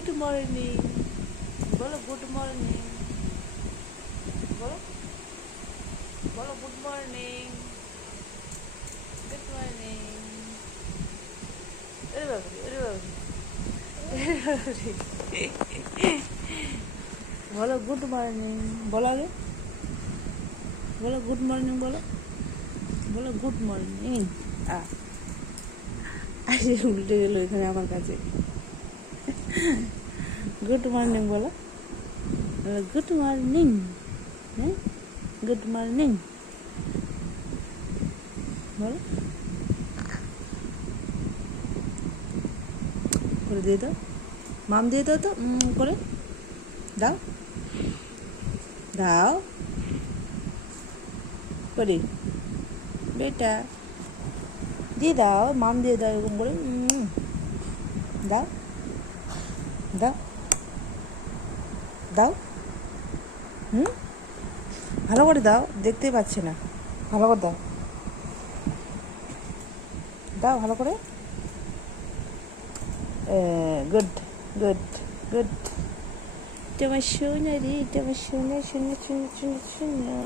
Good morning বলো, good morning বলো, বলো গুড মর্নিং, গুড মর্নিং। ওরে বাবারে, ওরে বাবারে, বলো গুড মর্নিং, বলো আগে, বলো গুড মর্নিং, বলো, বলো গুড মর্নিং। আসে উল্টে গেল এখানে আমার কাছে। গুড মর্নিং বলো, গুড মর্নিং, হ্যাঁ গুড মর্নিং বলো, করে দিয়ে দাও, মাম দিয়ে দাও তো করে দাও, দাও করে বেটা দিয়ে দাও, মাম দিয়ে দাও এরকম করে, দাও দাও দাও, ভালো করে দাও, দেখতেই পাচ্ছি না, ভালো করে দাও, দাও ভালো করে, গুড গুড গুড। এটা আমার সোনা রে, এটা আমার সোনা সোনা সোনা সোনা সোনা।